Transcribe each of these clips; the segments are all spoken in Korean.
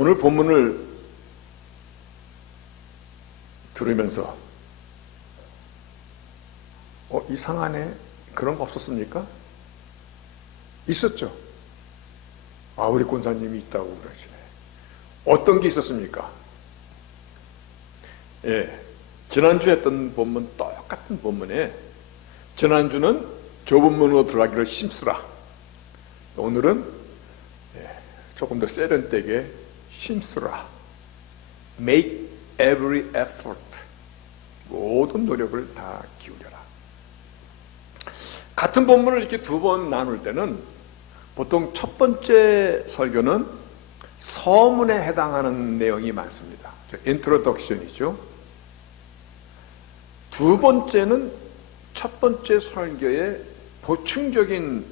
오늘 본문을 들으면서 이상하네, 그런 거 없었습니까? 있었죠. 우리 권사님이 있다고 그러시네. 어떤 게 있었습니까? 지난주에 했던 본문, 똑같은 본문에, 지난주는 좁은 문으로 들어가기를 힘쓰라. 오늘은 조금 더 세련되게 힘쓰라. Make every effort. 모든 노력을 다 기울여라. 같은 본문을 이렇게 두 번 나눌 때는 보통 첫 번째 설교는 서문에 해당하는 내용이 많습니다. 인트로덕션이죠. 두 번째는 첫 번째 설교에 보충적인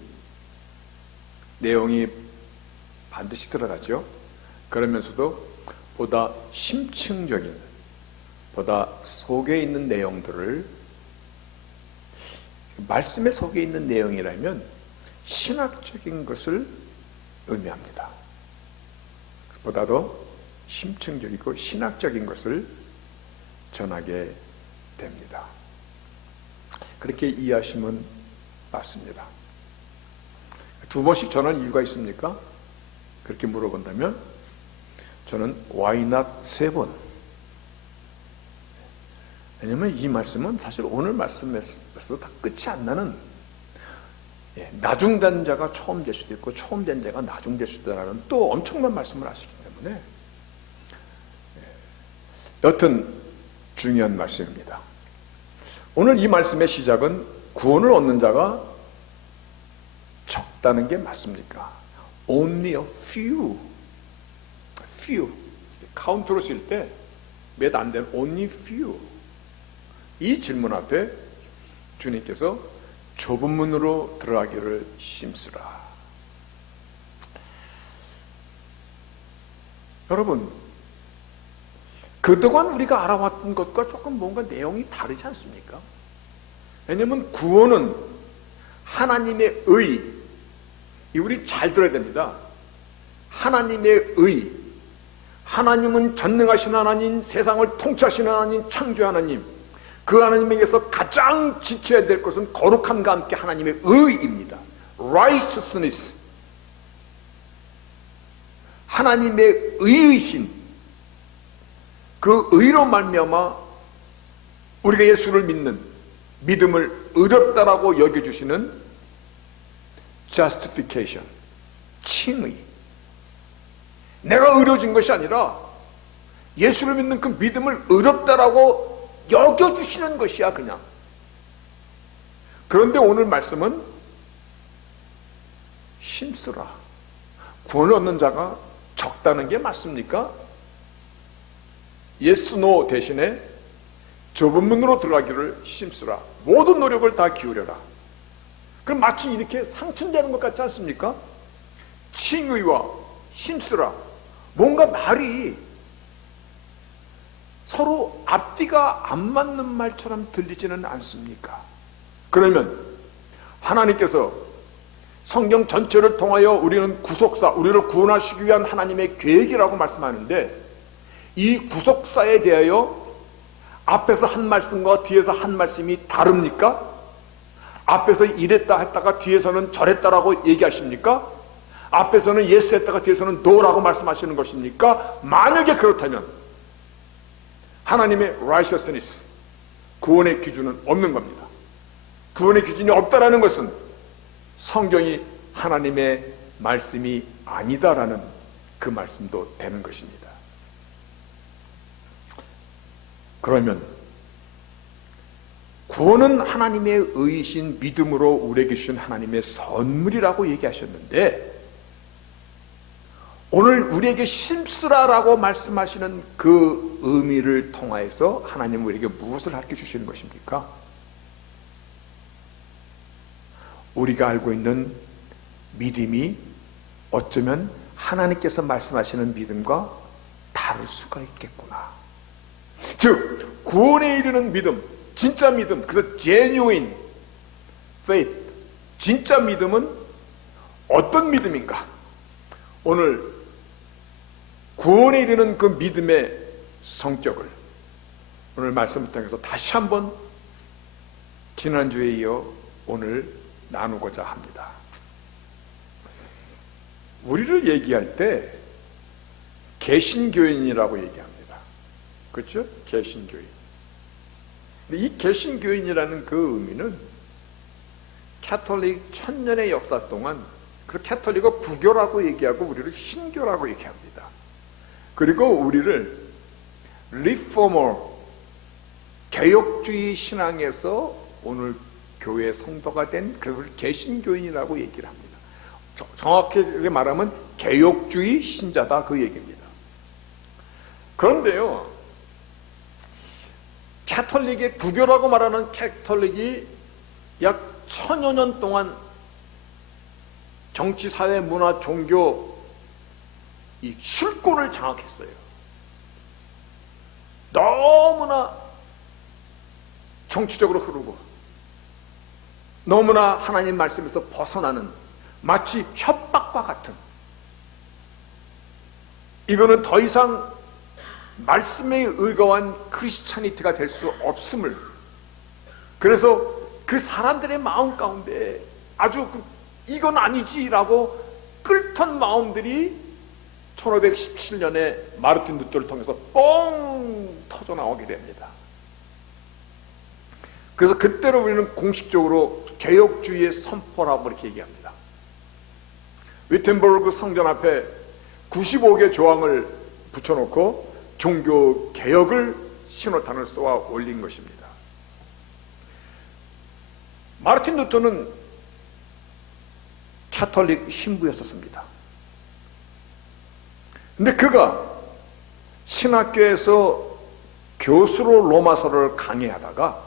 내용이 반드시 들어가죠. 그러면서도 보다 심층적인, 보다 속에 있는 내용들을, 말씀의 속에 있는 내용이라면 신학적인 것을 의미합니다. 보다 더 심층적이고 신학적인 것을 전하게 됩니다. 그렇게 이해하시면 맞습니다. 두 번씩 전할 이유가 있습니까? 그렇게 물어본다면 저는 why not 세 번? 왜냐하면 이 말씀은 사실 오늘 말씀에서 다 끝이 안 나는, 나중된 자가 처음 될 수도 있고 처음 된 자가 나중 될 수도 있다는 또 엄청난 말씀을 하시기 때문에 여튼 중요한 말씀입니다. 오늘 이 말씀의 시작은 구원을 얻는 자가 적다는 게 맞습니까? Only a few. 카운트로 쓸 때 몇 안 되는 only few. 이 질문 앞에 주님께서 좁은 문으로 들어가기를 힘쓰라. 여러분, 그동안 우리가 알아왔던 것과 조금 뭔가 내용이 다르지 않습니까? 왜냐하면 구원은 하나님의 의, 우리 잘 들어야 됩니다. 하나님의 의, 하나님은 전능하신 하나님, 세상을 통치하시는 하나님, 창조 하나님, 그 하나님에게서 가장 지켜야 될 것은 거룩함과 함께 하나님의 의입니다. righteousness. 하나님의 의이신 그 의로 말미암아 우리가 예수를 믿는 믿음을 의롭다라고 여겨주시는 justification, 칭의. 내가 의로워진 것이 아니라 예수를 믿는 그 믿음을 의롭다라고 여겨주시는 것이야, 그냥. 그런데 오늘 말씀은 힘쓰라. 구원을 얻는 자가 적다는 게 맞습니까? yes, no 대신에 좁은 문으로 들어가기를 힘쓰라. 모든 노력을 다 기울여라. 그럼 마치 이렇게 상충되는 것 같지 않습니까? 칭의와 힘쓰라. 뭔가 말이 서로 앞뒤가 안 맞는 말처럼 들리지는 않습니까? 그러면 하나님께서 성경 전체를 통하여 우리는 구속사, 우리를 구원하시기 위한 하나님의 계획이라고 말씀하는데, 이 구속사에 대하여 앞에서 한 말씀과 뒤에서 한 말씀이 다릅니까? 앞에서 이랬다 했다가 뒤에서는 저랬다라고 얘기하십니까? 앞에서는 yes 했다가 뒤에서는 no라고 말씀하시는 것입니까? 만약에 그렇다면 하나님의 righteousness, 구원의 기준은 없는 겁니다. 구원의 기준이 없다라는 것은 성경이 하나님의 말씀이 아니다라는 그 말씀도 되는 것입니다. 그러면 구원은 하나님의 의이신 믿음으로 우리에게 주신 하나님의 선물이라고 얘기하셨는데, 오늘 우리에게 힘쓰라라고 말씀하시는 그 의미를 통하여서 하나님은 우리에게 무엇을 가르쳐 주시는 것입니까? 우리가 알고 있는 믿음이 어쩌면 하나님께서 말씀하시는 믿음과 다를 수가 있겠구나. 즉, 구원에 이르는 믿음, 진짜 믿음, 그래서 genuine faith, 진짜 믿음은 어떤 믿음인가? 오늘 구원에 이르는 그 믿음의 성격을 오늘 말씀을 통해서 다시 한번 지난주에 이어 오늘 나누고자 합니다. 우리를 얘기할 때 개신교인이라고 얘기합니다. 그렇죠? 개신교인. 근데 이 개신교인이라는 그 의미는 캐톨릭 1000년의 역사 동안, 그래서 캐톨릭은 부교라고 얘기하고 우리를 신교라고 얘기합니다. 그리고 우리를 리포머, 개혁주의 신앙에서 오늘 교회 성도가 된 그걸 개신교인이라고 얘기를 합니다. 정확히 말하면 개혁주의 신자다, 그 얘기입니다. 그런데요, 캐톨릭의 부교라고 말하는 캐톨릭이 약 1000여 년 동안 정치, 사회, 문화, 종교 이 실권을 장악했어요. 너무나 정치적으로 흐르고 너무나 하나님 말씀에서 벗어나는 마치 협박과 같은, 이거는 더 이상 말씀에 의거한 크리스찬이티가 될 수 없음을, 그래서 그 사람들의 마음 가운데 아주 이건 아니지라고 끓던 마음들이 1517년에 마르틴 루터를 통해서 뻥 터져 나오게 됩니다. 그래서 그때로 우리는 공식적으로 개혁주의의 선포라고 이렇게 얘기합니다. 위텐버그 성전 앞에 95개 조항을 붙여놓고 종교 개혁을 신호탄을 쏘아 올린 것입니다. 마르틴 루터는 캐톨릭 신부였었습니다. 근데 그가 신학교에서 교수로 로마서를 강의하다가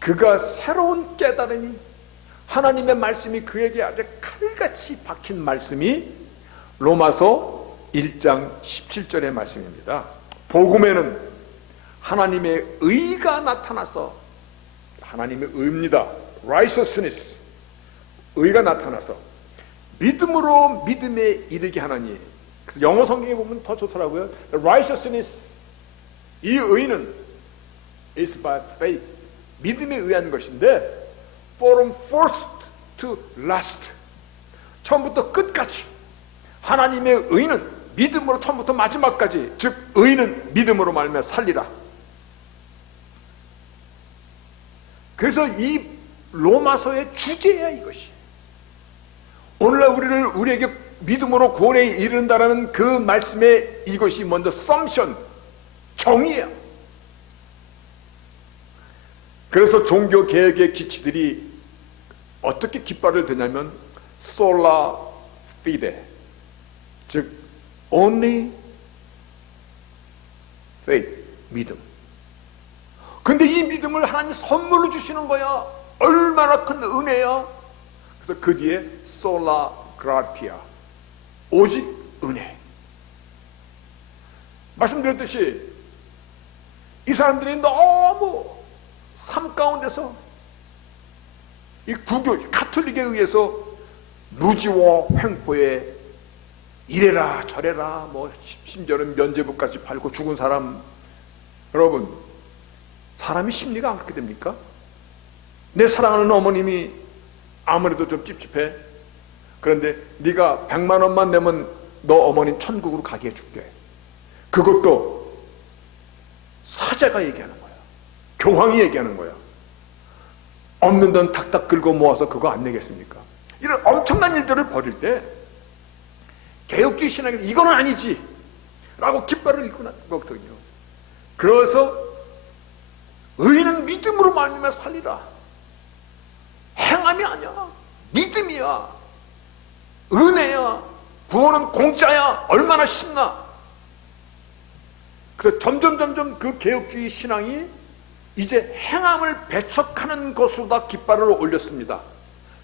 그가 새로운 깨달음이, 하나님의 말씀이 그에게 아주 칼같이 박힌 말씀이 로마서 1장 17절의 말씀입니다. 복음에는 하나님의 의가 나타나서, 하나님의 의입니다. righteousness, 의가 나타나서 믿음으로 믿음에 이르게 하나니. 그래서 영어 성경에 보면 더 좋더라고요. righteousness, 이 의는 is by faith, 믿음에 의한 것인데 from first to last, 처음부터 끝까지 하나님의 의는 믿음으로 처음부터 마지막까지, 즉 의는 믿음으로 말미암아 살리라. 그래서 이 로마서의 주제야 이것이. 오늘날 우리에게 믿음으로 구원에 이른다라는 그 말씀의 이것이 먼저 썸션, 정의야. 그래서 종교 개혁의 기치들이 어떻게 깃발을 드냐면 솔라 피데, 즉 only faith, 믿음. 근데 이 믿음을 하나님이 선물로 주시는 거야. 얼마나 큰 은혜야. 그래서 그 뒤에 솔라 그라티아, 오직 은혜. 말씀드렸듯이 이 사람들이 너무 삶 가운데서 이 구교, 카톨릭에 의해서 무지와 횡포에 이래라 저래라, 뭐 심지어는 면죄부까지 팔고 죽은 사람. 여러분, 사람이 심리가 안 그렇게 됩니까? 내 사랑하는 어머님이 아무래도 좀 찝찝해. 그런데 네가 100만 원만 내면 너 어머님 천국으로 가게 해줄게. 그것도 사제가 얘기하는 거야. 교황이 얘기하는 거야. 없는 돈 탁탁 긁어 모아서 그거 안 내겠습니까? 이런 엄청난 일들을 벌일 때 개혁주의 신학에서 이거는 아니지 라고 깃발을 잃고 나거든요. 그래서 의인은 믿음으로 말미암아 살리라. 행함이 아니야, 믿음이야, 은혜야. 구원은 공짜야. 얼마나 신나. 그래서 점점 그 개혁주의 신앙이 이제 행함을 배척하는 것으로다 깃발을 올렸습니다.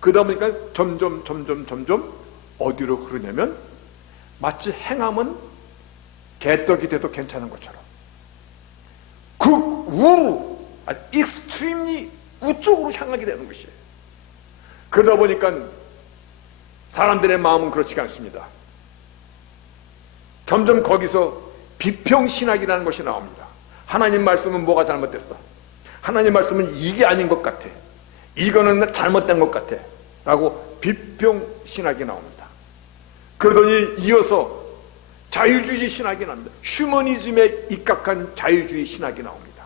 그러다 보니까 점점 어디로 흐르냐면 마치 행함은 개떡이 돼도 괜찮은 것처럼 극우, 아주 익스트림이 우쪽으로 향하게 되는 것이에요. 그러다 보니까 사람들의 마음은 그렇지가 않습니다. 점점 거기서 비평신학이라는 것이 나옵니다. 하나님 말씀은 뭐가 잘못됐어? 하나님 말씀은 이게 아닌 것 같아. 이거는 잘못된 것 같아. 라고 비평신학이 나옵니다. 그러더니 이어서 자유주의 신학이 나옵니다. 휴머니즘에 입각한 자유주의 신학이 나옵니다.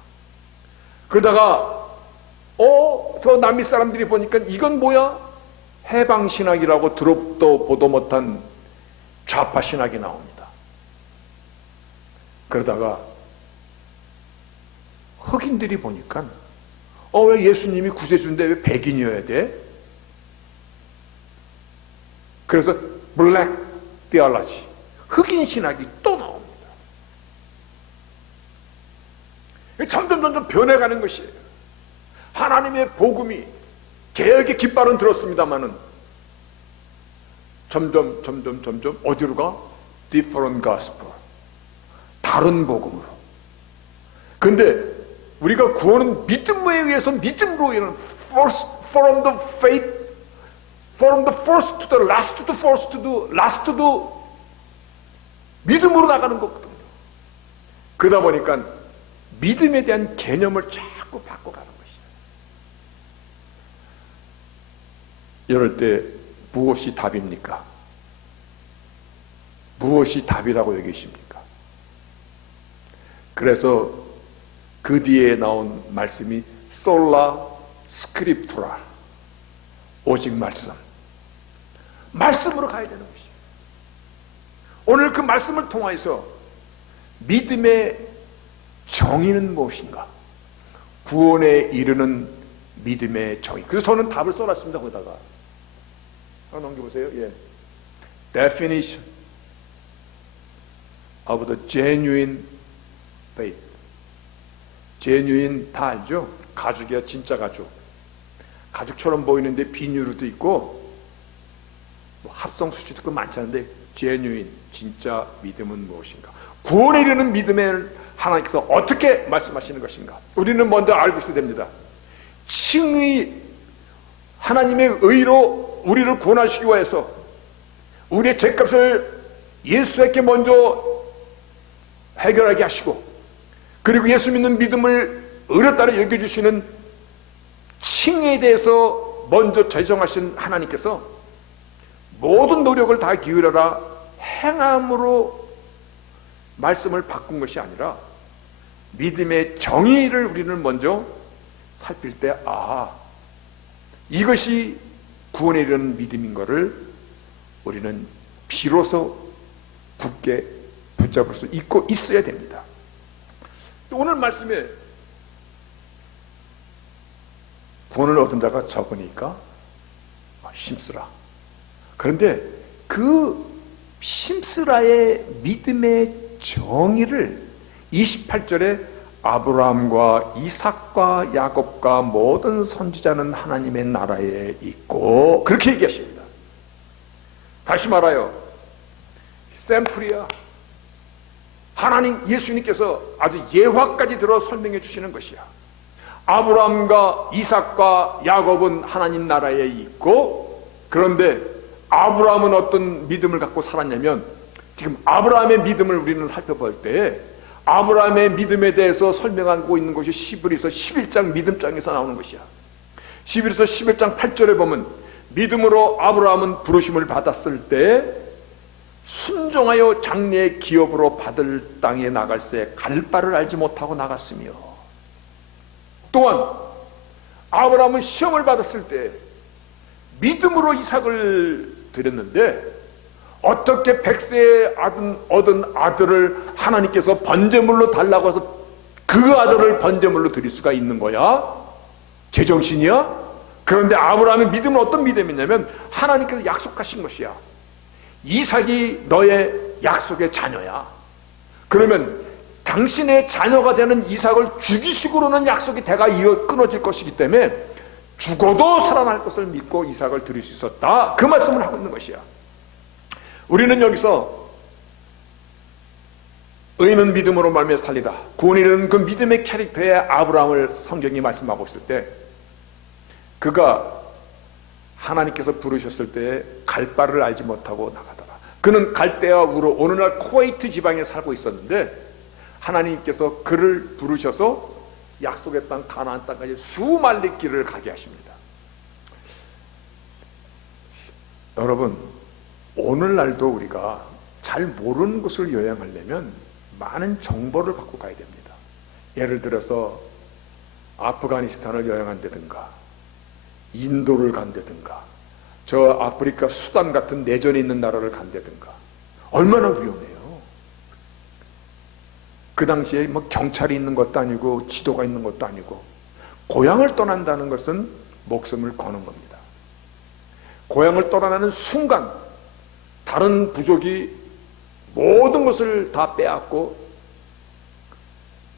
그러다가 저 남미 사람들이 보니까 이건 뭐야? 해방신학이라고 들어도 보도 못한 좌파신학이 나옵니다. 그러다가 흑인들이 보니까 왜 예수님이 구세주인데 왜 백인이어야 돼? 그래서 블랙 테올로지, 흑인 신학이 또 나옵니다. 점점 변해가는 것이에요. 하나님의 복음이 개혁의 깃발은 들었습니다마는 점점 어디로 가? different gospel, 다른 복음으로. 근데 우리가 구원은 믿음에 의해서 믿음으로 이런 from the faith, from the first to the last to the first to the last to the 믿음으로 나가는 거거든요. 그러다 보니까 믿음에 대한 개념을 자꾸 바꿔가는 것이에요. 이럴 때 무엇이 답입니까? 무엇이 답이라고 여기십니까? 그래서 그 뒤에 나온 말씀이 솔라 스크립투라, 오직 말씀으로 가야 되는 것이에요. 오늘 그 말씀을 통해서 믿음의 정의는 무엇인가? 구원에 이르는 믿음의 정의. 그래서 저는 답을 써놨습니다. 거기다가 하나 넘겨보세요. 예. Definition of the genuine faith. genuine 다 알죠? 가죽이야, 진짜 가죽. 가죽처럼 보이는데 비닐도 있고 합성 수치도 있고 많지 않은데 genuine, 진짜 믿음은 무엇인가? 구원에 이르는 믿음을 하나님께서 어떻게 말씀하시는 것인가? 우리는 먼저 알고 있어야 됩니다. 칭의, 하나님의 의로 우리를 구원하시기 위해서 우리의 죄값을 예수에게 먼저 해결하게 하시고, 그리고 예수 믿는 믿음을 의롭다고 여겨주시는 칭의에 대해서 먼저 제정하신 하나님께서 모든 노력을 다 기울여라 행함으로 말씀을 바꾼 것이 아니라 믿음의 정의를 우리는 먼저 살필 때 이것이 구원에 이르는 믿음인 것을 우리는 비로소 굳게 붙잡을 수 있고 있어야 됩니다. 오늘 말씀에 구원을 얻은 자가 적으니까 힘쓰라. 그런데 그 힘쓰라의 믿음의 정의를 28절에 아브라함과 이삭과 야곱과 모든 선지자는 하나님의 나라에 있고, 그렇게 얘기하십니다. 다시 말하여 샘플이야. 하나님, 예수님께서 아주 예화까지 들어 설명해 주시는 것이야. 아브라함과 이삭과 야곱은 하나님 나라에 있고, 그런데 아브라함은 어떤 믿음을 갖고 살았냐면, 지금 아브라함의 믿음을 우리는 살펴볼 때 아브라함의 믿음에 대해서 설명하고 있는 것이 히브리서 11장 믿음장에서 나오는 것이야. 히브리서 11장 8절에 보면 믿음으로 아브라함은 부르심을 받았을 때 순종하여 장래의 기업으로 받을 땅에 나갈새 갈 바를 알지 못하고 나갔으며, 또한 아브라함은 시험을 받았을 때 믿음으로 이삭을 드렸는데 어떻게 100세에 얻은 아들을 하나님께서 번제물로 달라고 해서 그 아들을 번제물로 드릴 수가 있는 거야? 제정신이야? 그런데 아브라함의 믿음은 어떤 믿음이냐면 하나님께서 약속하신 것이야. 이삭이 너의 약속의 자녀야. 그러면 당신의 자녀가 되는 이삭을 죽이식으로는 약속이 대가 끊어질 것이기 때문에 죽어도 살아날 것을 믿고 이삭을 드릴 수 있었다. 그 말씀을 하고 있는 것이야. 우리는 여기서 의인은 믿음으로 말미암아 살리라, 구원에 이르는 그 믿음의 캐릭터의 아브라함을 성경이 말씀하고 있을 때, 그가 하나님께서 부르셨을 때 갈 바를 알지 못하고 나가더라. 그는 갈대아 우르 오늘날 쿠웨이트 지방에 살고 있었는데 하나님께서 그를 부르셔서 약속의 땅 가나안 땅까지 수만리 길을 가게 하십니다. 여러분, 오늘날도 우리가 잘 모르는 곳을 여행하려면 많은 정보를 갖고 가야 됩니다. 예를 들어서 아프가니스탄을 여행한다든가 인도를 간다든가 저 아프리카 수단 같은 내전이 있는 나라를 간다든가 얼마나 위험해요. 그 당시에 뭐 경찰이 있는 것도 아니고 지도가 있는 것도 아니고 고향을 떠난다는 것은 목숨을 거는 겁니다. 고향을 떠나는 순간 다른 부족이 모든 것을 다 빼앗고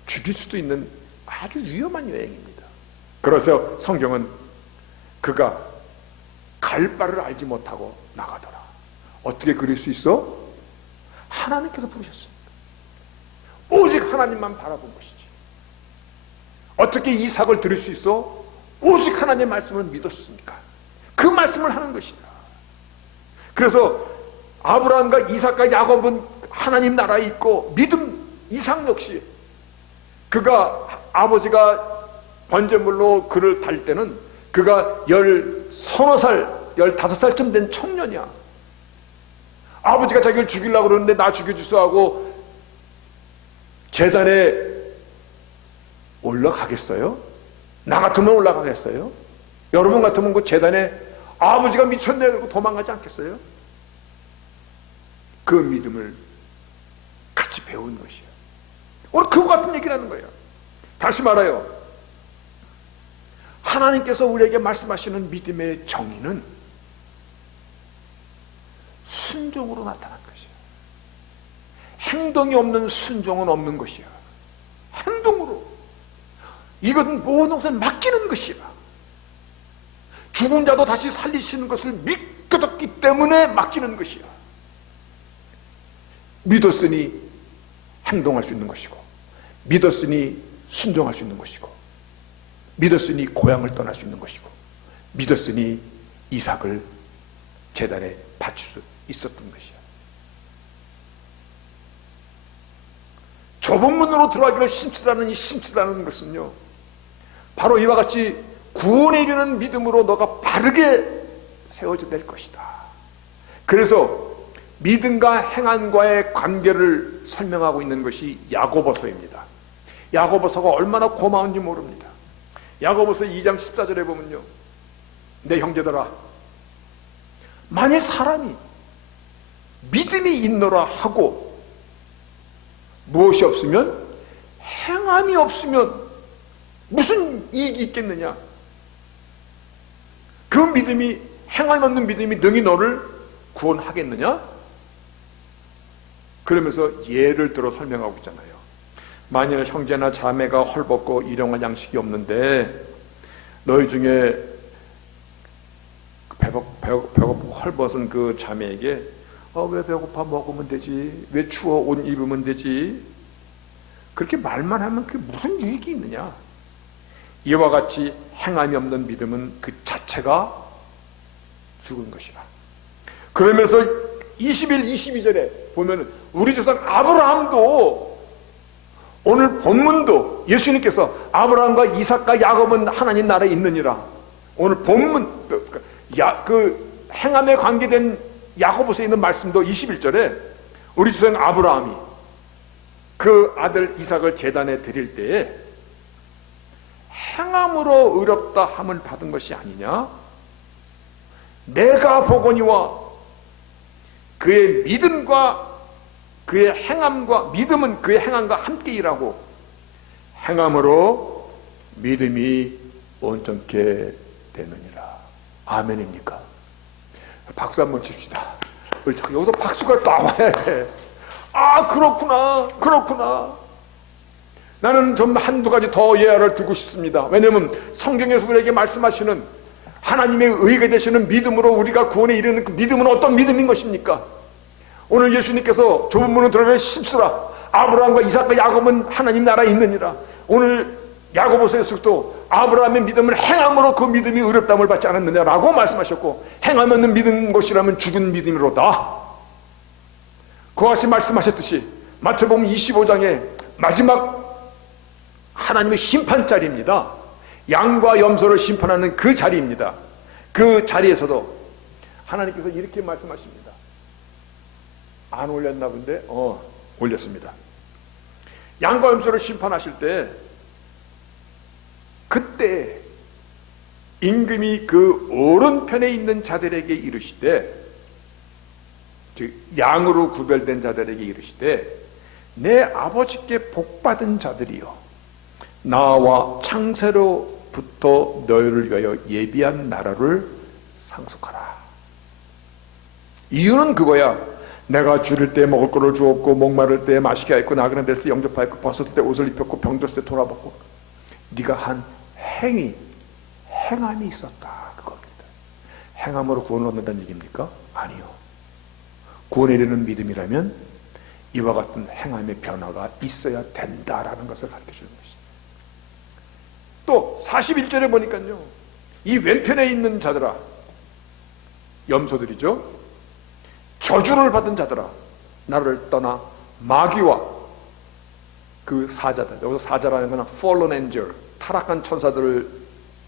죽일 수도 있는 아주 위험한 여행입니다. 그래서 성경은 그가 갈 바를 알지 못하고 나가더라. 어떻게 그럴 수 있어? 하나님께서 부르셨습니다. 오직 하나님만 바라본 것이지. 어떻게 이삭을 들을 수 있어? 오직 하나님의 말씀을 믿었으니까. 그 말씀을 하는 것이다. 그래서 아브라함과 이삭과 야곱은 하나님 나라에 있고 믿음 이삭 역시 그가 아버지가 번제물로 그를 달 때는 그가 15살, 15살쯤 된 청년이야. 아버지가 자기를 죽이려고 그러는데 나 죽여주소 하고 제단에 올라가겠어요? 나 같으면 올라가겠어요? 여러분 같으면 그 제단에 아버지가 미쳤네 그러고 도망가지 않겠어요? 그 믿음을 같이 배운 것이야. 오늘 그거 같은 얘기를 하는 거예요. 다시 말해요. 하나님께서 우리에게 말씀하시는 믿음의 정의는 순종으로 나타난 것이야. 행동이 없는 순종은 없는 것이야. 행동으로. 이것은 모든 것을 맡기는 것이야. 죽은 자도 다시 살리시는 것을 믿었기 때문에 맡기는 것이야. 믿었으니 행동할 수 있는 것이고, 믿었으니 순종할 수 있는 것이고, 믿었으니 고향을 떠날 수 있는 것이고, 믿었으니 이삭을 제단에 바칠 수 있었던 것이야. 좁은 문으로 들어가기를 힘쓰라는 이 힘쓰라는 것은요, 바로 이와 같이 구원에 이르는 믿음으로 너가 바르게 세워져 될 것이다. 그래서 믿음과 행함과의 관계를 설명하고 있는 것이 야고보서입니다. 야고보서가 얼마나 고마운지 모릅니다. 야고보서 2장 14절에 보면요, 내 형제들아, 만일 사람이 믿음이 있노라 하고 무엇이 없으면, 행함이 없으면 무슨 이익이 있겠느냐? 그 믿음이, 행함 없는 믿음이 능히 너를 구원하겠느냐? 그러면서 예를 들어 설명하고 있잖아요. 만일 형제나 자매가 헐벗고 일용할 양식이 없는데 너희 중에 배고프고 헐벗은 그 자매에게 왜 배고파 먹으면 되지, 왜 추워 옷 입으면 되지, 그렇게 말만 하면 그게 무슨 유익이 있느냐? 이와 같이 행함이 없는 믿음은 그 자체가 죽은 것이라. 그러면서 21, 22절에 보면 우리 조상 아브라함도, 오늘 본문도 예수님께서 아브라함과 이삭과 야곱은 하나님 나라에 있느니라. 오늘 본문 그 행함에 관계된 야고보서에 있는 말씀도 21절에 우리 조상 아브라함이 그 아들 이삭을 제단에 드릴 때에 행함으로 의롭다 함을 받은 것이 아니냐? 내가 보거니와 그의 믿음과 그의 행함과, 믿음은 그의 행함과 함께 일하고 행함으로 믿음이 온전케 되느니라. 아멘입니까? 박수 한번 칩시다. 여기서 박수가 나와야 돼. 아, 그렇구나. 나는 좀 한두 가지 더 예화를 두고 싶습니다. 왜냐하면 성경에서 우리에게 말씀하시는 하나님의 의가 되시는 믿음으로 우리가 구원에 이르는 그 믿음은 어떤 믿음인 것입니까? 오늘 예수님께서 좁은 문으로 들어가면 십수라, 아브라함과 이삭과 야곱은 하나님 나라에 있느니라. 오늘 야고보서에서도 아브라함의 믿음을 행함으로 그 믿음이 의롭다함을 받지 않았느냐라고 말씀하셨고, 행함 없는 믿음 것이라면 죽은 믿음이로다. 그와 같이 말씀하셨듯이 마태복음 25장의 마지막 하나님의 심판자리입니다. 양과 염소를 심판하는 그 자리입니다. 그 자리에서도 하나님께서 이렇게 말씀하십니다. 안 올렸나 본데? 올렸습니다. 양과 염소를 심판하실 때 그때 임금이 그 오른편에 있는 자들에게 이르시되, 즉 양으로 구별된 자들에게 이르시되, 내 아버지께 복받은 자들이여, 나와 창세로부터 너희를 위하여 예비한 나라를 상속하라. 이유는 그거야. 내가 줄일 때 먹을 것을 주었고, 목마를 때 마시게 하였고, 나그네 될 때 영접하였고, 벗었을 때 옷을 입혔고, 병들었을 때 돌아봤고, 네가 한 행함이 있었다, 그겁니다. 행함으로 구원을 얻는다는 얘기입니까? 아니요. 구원에 이르는 믿음이라면 이와 같은 행함의 변화가 있어야 된다라는 것을 가르쳐주는 것입니다. 또 41절에 보니까요, 이 왼편에 있는 자들아, 염소들이죠, 저주를 받은 자들아, 나를 떠나 마귀와 그 사자들, 여기서 사자라는 것은 fallen angel, 타락한 천사들을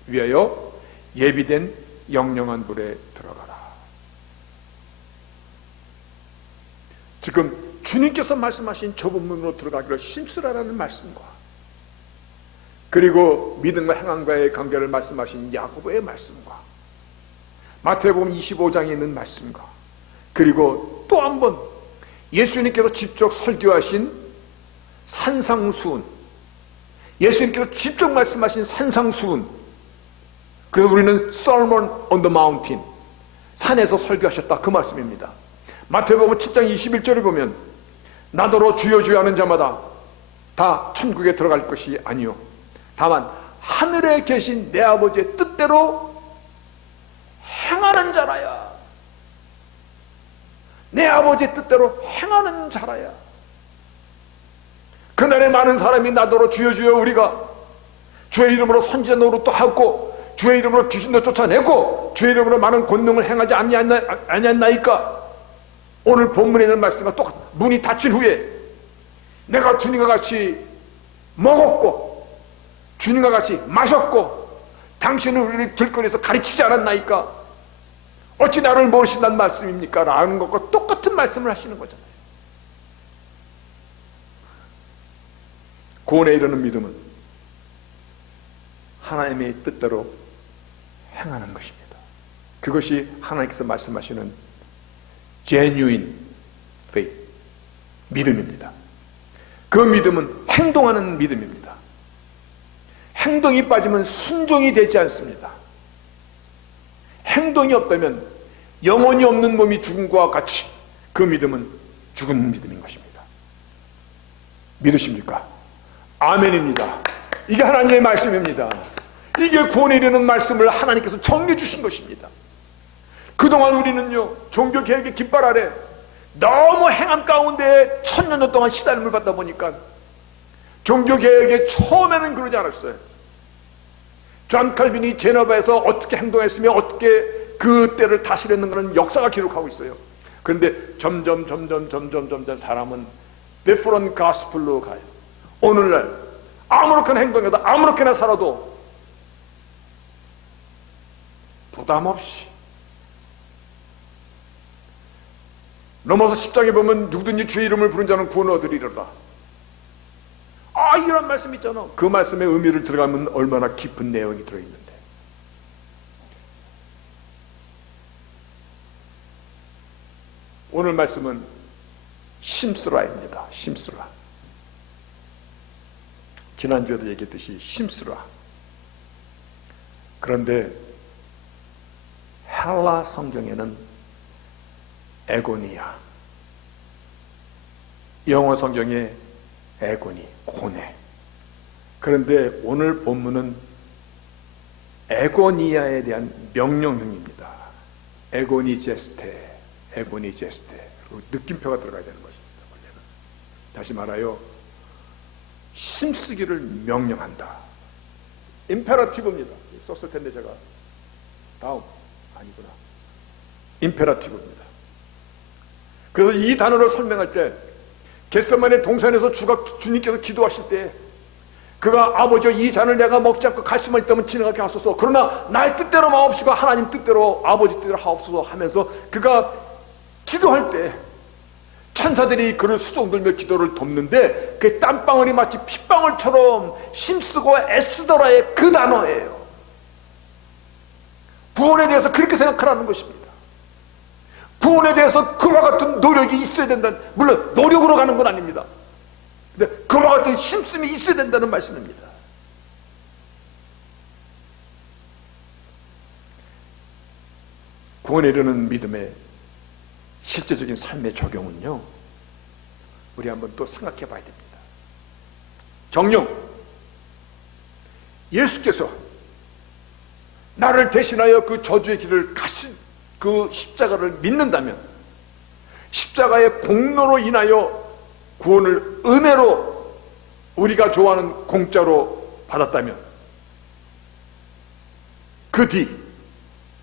위하여 예비된 영영한 불에 들어가라. 지금 주님께서 말씀하신 좁은 문으로 들어가기를 힘쓰라라는 말씀과, 그리고 믿음과 행함과의 관계를 말씀하신 야고보의 말씀과, 마태복음 25장에 있는 말씀과, 그리고 또 한 번 예수님께서 직접 설교하신 산상수훈, 예수님께서 직접 말씀하신 산상수훈, 그래서 우리는 Sermon on the Mountain, 산에서 설교하셨다, 그 말씀입니다. 마태복음 7장 21절을 보면 나더러 주여 주여 하는 자마다 다 천국에 들어갈 것이 아니요 다만 하늘에 계신 내 아버지의 뜻대로 행하는 자라야, 내 아버지의 뜻대로 행하는 자라야. 그날에 많은 사람이 나더러 주여 주여, 우리가 주의 이름으로 선지자 노릇도 하고 주의 이름으로 귀신도 쫓아내고 주의 이름으로 많은 권능을 행하지 아니했나이까. 오늘 본문에 있는 말씀과 똑같아. 문이 닫힌 후에 내가 주님과 같이 먹었고 주님과 같이 마셨고 당신은 우리를 길거리에서 가르치지 않았나이까. 어찌 나를 모르신다는 말씀입니까? 라는 것과 똑같은 말씀을 하시는 거잖아요. 구원에 이르는 믿음은 하나님의 뜻대로 행하는 것입니다. 그것이 하나님께서 말씀하시는 genuine faith, 믿음입니다. 그 믿음은 행동하는 믿음입니다. 행동이 빠지면 순종이 되지 않습니다. 행동이 없다면 영혼이 없는 몸이 죽은 것과 같이 그 믿음은 죽은 믿음인 것입니다. 믿으십니까? 아멘입니다. 이게 하나님의 말씀입니다. 이게 구원에 이르는 말씀을 하나님께서 정해 주신 것입니다. 그동안 우리는요, 종교개혁의 깃발 아래 너무 행함 가운데 천년도 동안 시달림을 받다 보니까 종교개혁의 처음에는 그러지 않았어요. 존 칼빈이 제네바에서 어떻게 행동했으며 어떻게 그 때를 다스렸는가는 역사가 기록하고 있어요. 그런데 점점 사람은 different gospel로 가요. 오늘날 아무렇게나 행동해도 아무렇게나 살아도 부담 없이, 로마서 10장에 보면 누구든지 주의 이름을 부른 자는 구원을 얻으리로다. 이런 말씀 있잖아. 그 말씀의 의미를 들어가면 얼마나 깊은 내용이 들어있는데. 오늘 말씀은 심스라입니다. 심스라. 지난주에도 얘기했듯이 심스라. 그런데 헬라 성경에는 에고니아, 영어 성경에 에고니, 고뇌. 그런데 오늘 본문은 에고니아에 대한 명령형입니다. 에고니 제스테, 에고니 제스테. 느낌표가 들어가야 되는 것입니다. 원래는. 다시 말하여 힘쓰기를 명령한다. 임페라티브입니다. 썼을 텐데 제가 다음 아니구나. 임페라티브입니다. 그래서 이 단어를 설명할 때 겟세마네 동산에서 주님께서 기도하실 때 그가 아버지여 이 잔을 내가 먹지 않고 갈 수만 있다면 지나가게 하소서, 그러나 나의 뜻대로 마옵시고 하나님 뜻대로 아버지 뜻대로 하옵소서 하면서 그가 기도할 때 천사들이 그를 수종들며 기도를 돕는데 그 땀방울이 마치 핏방울처럼 힘쓰고 애쓰더라의 그 단어예요. 구원에 대해서 그렇게 생각하라는 것입니다. 구원에 대해서 그와 같은 노력이 있어야 된다는, 물론 노력으로 가는 건 아닙니다. 근데 그와 같은 힘씀이 있어야 된다는 말씀입니다. 구원에 이르는 믿음의 실제적인 삶의 적용은요, 우리 한번 또 생각해 봐야 됩니다. 정녕, 예수께서 나를 대신하여 그 저주의 길을 가신 그 십자가를 믿는다면, 십자가의 공로로 인하여 구원을 은혜로 우리가 좋아하는 공짜로 받았다면, 그 뒤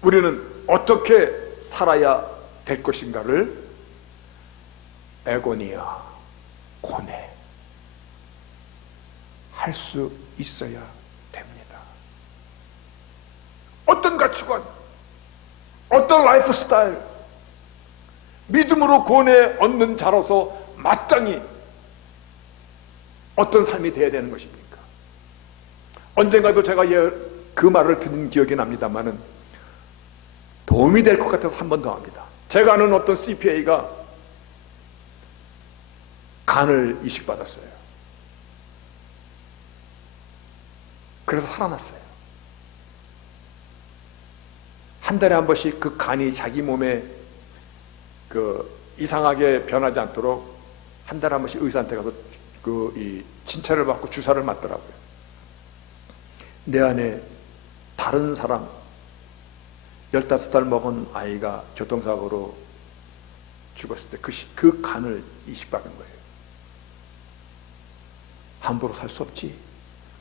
우리는 어떻게 살아야 될 것인가를 에고니아, 고뇌 할 수 있어야 됩니다. 어떤 가치관, 어떤 라이프 스타일, 믿음으로 구원에 얻는 자로서 마땅히 어떤 삶이 되어야 되는 것입니까? 언젠가도 제가 그 말을 들은 기억이 납니다만은 도움이 될 것 같아서 한 번 더 합니다. 제가 아는 어떤 CPA가 간을 이식받았어요. 그래서 살아났어요. 한 달에 한 번씩 그 간이 자기 몸에 이상하게 변하지 않도록 한 달에 한 번씩 의사한테 가서 이 진찰을 받고 주사를 맞더라고요. 내 안에 다른 사람 15살 먹은 아이가 교통사고로 죽었을 때 그 간을 이식받은 거예요. 함부로 살 수 없지.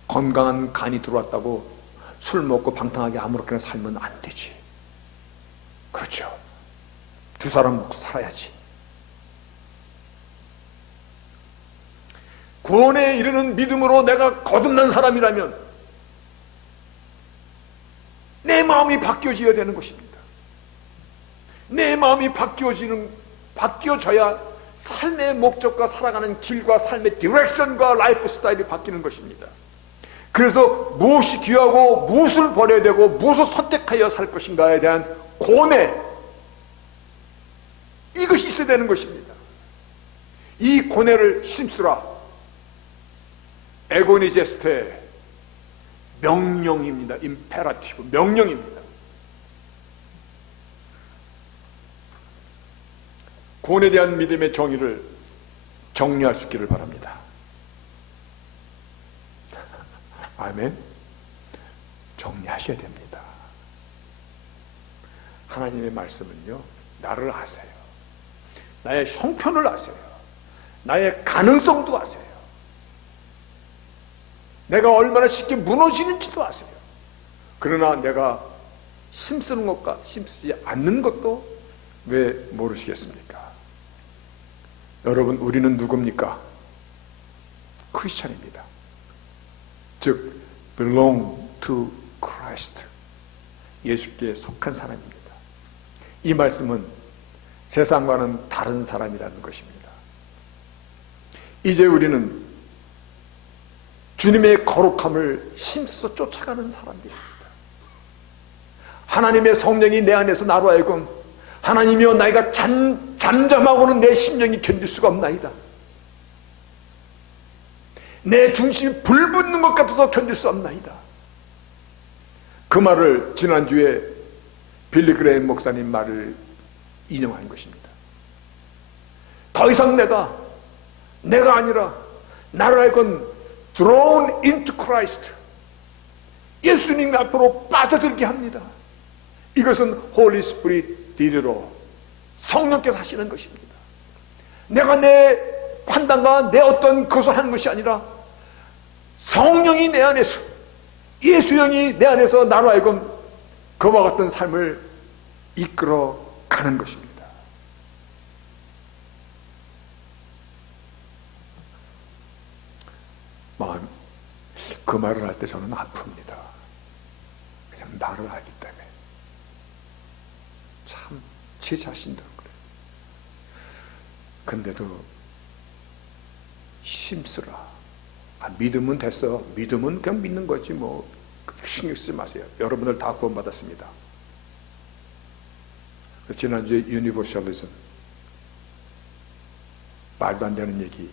건강한 간이 들어왔다고 술 먹고 방탕하게 아무렇게나 살면 안 되지. 그렇죠. 두 사람 먹고 살아야지. 구원에 이르는 믿음으로 내가 거듭난 사람이라면 내 마음이 바뀌어져야 되는 것입니다. 내 마음이 바뀌어져야 삶의 목적과 살아가는 길과 삶의 디렉션과 라이프 스타일이 바뀌는 것입니다. 그래서 무엇이 귀하고 무엇을 버려야 되고 무엇을 선택하여 살 것인가에 대한 고뇌, 이것이 있어야 되는 것입니다. 이 고뇌를 힘쓰라. 에고니제스테, 명령입니다. 임페라티브, 명령입니다. 구원에 대한 믿음의 정의를 정리할 수 있기를 바랍니다. 아멘. 정리하셔야 됩니다. 하나님의 말씀은요, 나를 아세요. 나의 형편을 아세요. 나의 가능성도 아세요. 내가 얼마나 쉽게 무너지는지도 아세요. 그러나 내가 힘쓰는 것과 힘쓰지 않는 것도 왜 모르시겠습니까? 여러분, 우리는 누굽니까? 크리스찬입니다. 즉 belong to Christ, 예수께 속한 사람입니다. 이 말씀은 세상과는 다른 사람이라는 것입니다. 이제 우리는 주님의 거룩함을 힘써 쫓아가는 사람들입니다. 하나님의 성령이 내 안에서 나로 하여금 하나님이여 나이가 잠잠하고는 내 심령이 견딜 수가 없나이다. 내 중심이 불붙는 것 같아서 견딜 수 없나이다. 그 말을 지난주에 빌리 그레임 목사님 말을 인용한 것입니다. 더 이상 내가 아니라 나를 하여금 drawn into Christ, 예수님 앞으로 빠져들게 합니다. 이것은 Holy Spirit 딜로 성령께서 하시는 것입니다. 내가 내 판단과 내 어떤 것을 하는 것이 아니라 성령이 내 안에서, 예수 영이 내 안에서 나로 하여금 그와 같은 삶을 이끌어 가는 것입니다. 그 말을 할 때 저는 아픕니다. 그냥 나를 알기 때문에. 참 제 자신도 그래요. 근데도 힘쓰라. 믿음은 됐어. 믿음은 그냥 믿는 거지 뭐 신경 쓰지 마세요. 여러분들 다 구원받았습니다. 지난주에 유니버셜리즘, 말도 안 되는 얘기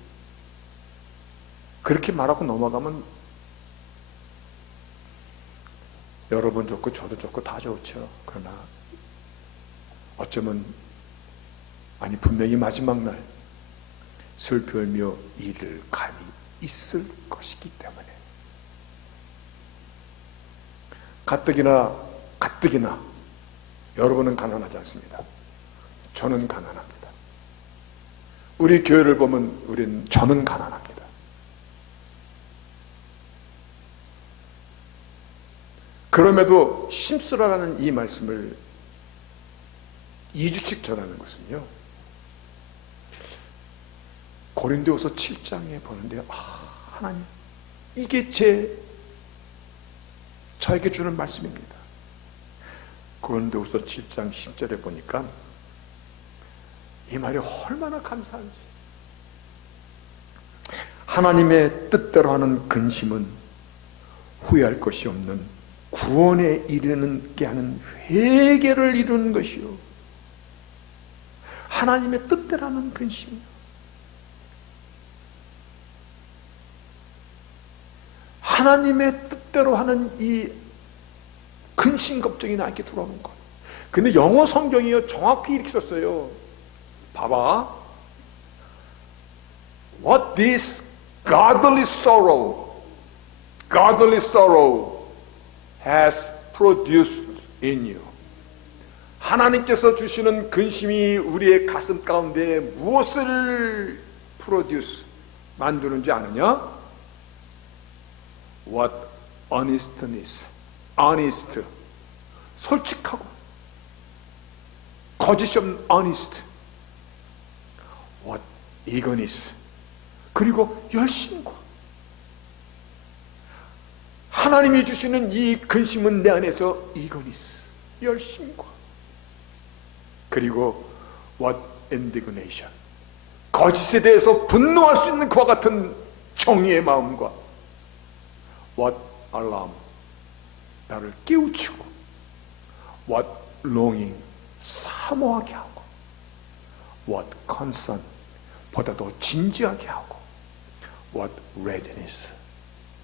그렇게 말하고 넘어가면 여러분 좋고 저도 좋고 다 좋죠. 그러나 어쩌면 분명히 마지막 날 슬피울며 이를 감이 있을 것이기 때문에 가뜩이나 여러분은 가난하지 않습니다. 저는 가난합니다. 우리 교회를 보면 저는 가난합니다. 그럼에도 힘쓰라라는 이 말씀을 2주씩 전하는 것은요, 고린도후서 7장에 보는데요, 하나님, 이게 저에게 주는 말씀입니다. 고린도후서 7장 10절에 보니까 이 말이 얼마나 감사한지. 하나님의 뜻대로 하는 근심은 후회할 것이 없는 구원에 이르게 하는 회개를 이루는 것이요, 하나님의 뜻대로 하는 근심이요, 하나님의 뜻대로 하는 이 근심 걱정이 나에게 들어오는 것. 근데 영어 성경이요 정확히 이렇게 썼어요. 봐봐. What this godly sorrow has produced in you. 하나님께서 주시는 근심이 우리의 가슴 가운데 무엇을 만드는지 아느냐? What honest, 솔직하고 거짓이 없는 honest. What eagerness, 그리고 열심과. 하나님이 주시는 이 근심은 내 안에서 eagerness, 열심과, 그리고 what indignation, 거짓에 대해서 분노할 수 있는 그와 같은 정의의 마음과 what alarm, 나를 깨우치고 what longing, 사모하게 하고 what concern, 보다 더 진지하게 하고 what readiness,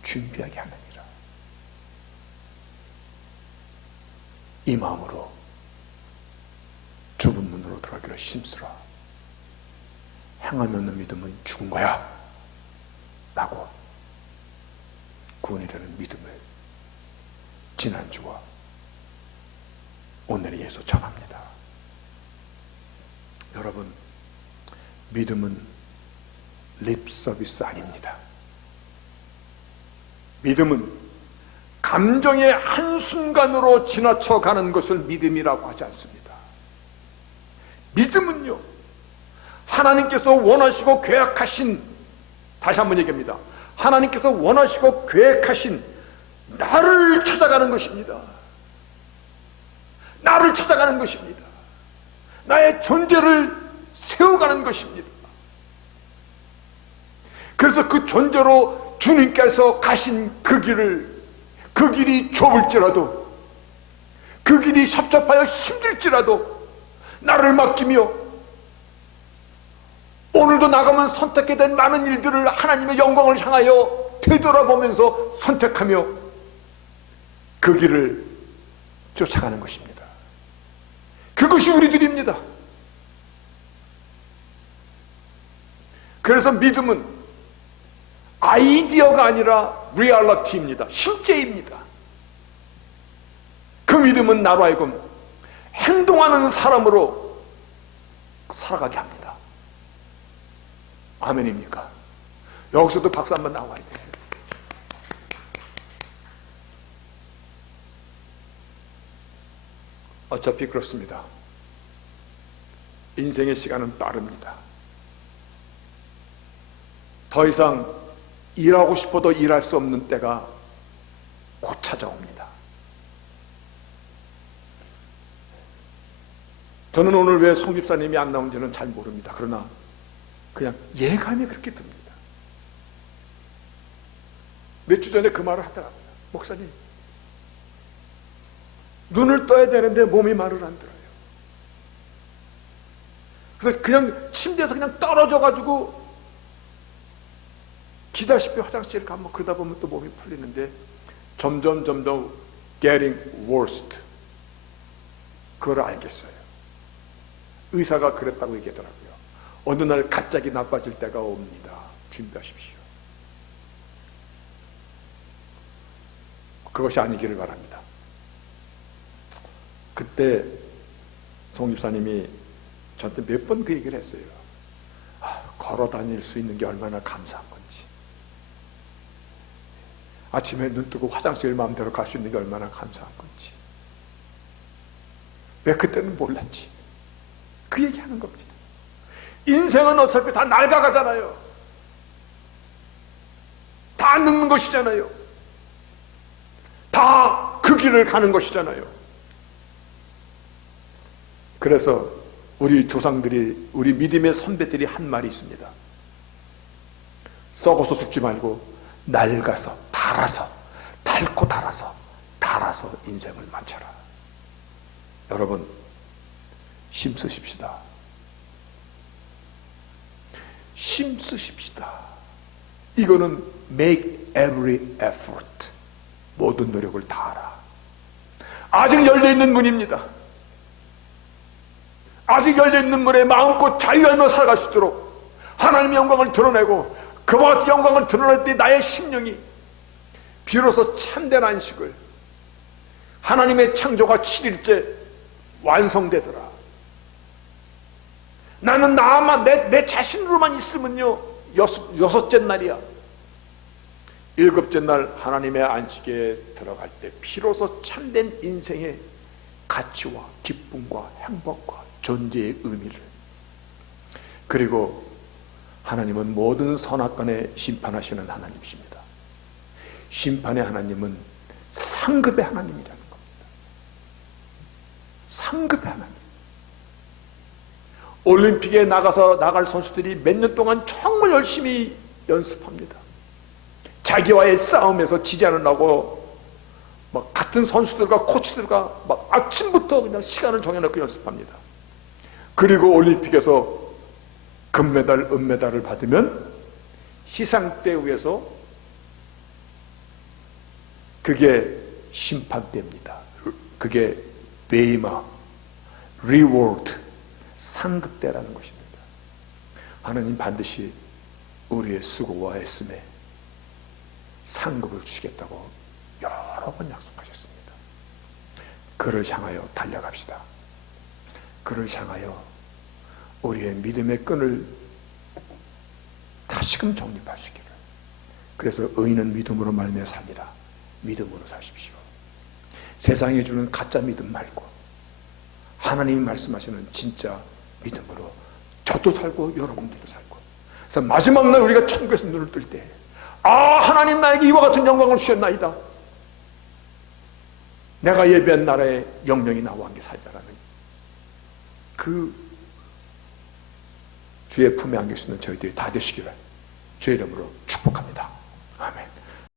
준비하게 하느니라. 이 마음으로 좁은 문으로 들어가기를 힘쓰라. 행함이 없는 믿음은 죽은 거야 라고 구원이라는 믿음을 지난주와 오늘에 의해서 전합니다. 여러분, 믿음은 립 서비스 아닙니다. 믿음은 감정의 한순간으로 지나쳐가는 것을 믿음이라고 하지 않습니다. 믿음은요, 하나님께서 원하시고 계획하신, 다시 한번 얘기합니다. 하나님께서 원하시고 계획하신 나를 찾아가는 것입니다. 나를 찾아가는 것입니다. 나의 존재를 세워가는 것입니다. 그래서 그 존재로 주님께서 가신 그 길이 좁을지라도, 그 길이 섭섭하여 힘들지라도 나를 맡기며 오늘도 나가면 선택해야 된 많은 일들을 하나님의 영광을 향하여 되돌아보면서 선택하며 그 길을 쫓아가는 것입니다. 그것이 우리들입니다. 그래서 믿음은 아이디어가 아니라 리얼리티입니다. 실제입니다. 그 믿음은 나로 하여금 행동하는 사람으로 살아가게 합니다. 아멘입니까? 여기서도 박수 한번 나와야 돼요. 어차피 그렇습니다. 인생의 시간은 빠릅니다. 더 이상 일하고 싶어도 일할 수 없는 때가 곧 찾아옵니다. 저는 오늘 왜 송 집사님이 안 나온지는 잘 모릅니다. 그러나 그냥 예감이 그렇게 듭니다. 몇 주 전에 그 말을 하더라고요. 목사님, 눈을 떠야 되는데 몸이 말을 안 들어요. 그래서 그냥 침대에서 그냥 떨어져가지고 기다시피 화장실을 가면 그러다 보면 또 몸이 풀리는데 점점 getting worse. 그걸 알겠어요. 의사가 그랬다고 얘기하더라고요. 어느 날 갑자기 나빠질 때가 옵니다. 준비하십시오. 그것이 아니기를 바랍니다. 그때 송 집사님이 저한테 몇 번 그 얘기를 했어요. 걸어 다닐 수 있는 게 얼마나 감사한 건지, 아침에 눈 뜨고 화장실 마음대로 갈 수 있는 게 얼마나 감사한 건지. 왜 그때는 몰랐지? 그 얘기하는 겁니다. 인생은 어차피 다 낡아가잖아요. 다 늙는 것이잖아요. 다 그 길을 가는 것이잖아요. 그래서 우리 조상들이, 우리 믿음의 선배들이 한 말이 있습니다. 썩어서 죽지 말고 낡아서, 달아서, 닳고 달아서 인생을 마쳐라. 여러분, 힘쓰십시다. 힘쓰십시다. 이거는 make every effort. 모든 노력을 다하라. 아직 열려있는 문입니다. 아직 열려있는 문에 마음껏 잘 열며 살아갈 수 있도록 하나님의 영광을 드러내고 그와 같은 영광을 드러낼 때 나의 심령이 비로소 참된 안식을, 하나님의 창조가 7일째 완성되더라. 나는 나만 내 자신으로만 있으면요 여섯째 날이야. 일곱째 날 하나님의 안식에 들어갈 때 비로소 참된 인생의 가치와 기쁨과 행복과 존재의 의미를, 그리고 하나님은 모든 선악간에 심판하시는 하나님이십니다. 심판의 하나님은 상급의 하나님이라는 겁니다. 상급의 하나님. 올림픽에 나갈 선수들이 몇 년 동안 정말 열심히 연습합니다. 자기와의 싸움에서 지지 않으려고 막 같은 선수들과 코치들과 막 아침부터 그냥 시간을 정해놓고 연습합니다. 그리고 올림픽에서 금메달, 은메달을 받으면 희상대 위에서 그게 심판대입니다. 그게 베이마, 리워드, 상급대라는 것입니다. 하나님 반드시 우리의 수고와 애씀에 상급을 주시겠다고 여러 번 약속하셨습니다. 그를 향하여 달려갑시다. 그를 향하여 우리의 믿음의 끈을 다시금 정립하시기를. 그래서 의인은 믿음으로 말미암아 삽니다. 믿음으로 사십시오. 세상에 주는 가짜 믿음 말고 하나님이 말씀하시는 진짜 믿음으로 저도 살고 여러분들도 살고, 그래서 마지막 날 우리가 천국에서 눈을 뜰 때, 하나님 나에게 이와 같은 영광을 주셨나이다. 내가 예배한 나라의 영령이 나와 함께 살자라는 그 주의 품에 안길 수 있는 저희들이 다 되시기를 주의 이름으로 축복합니다. 아멘.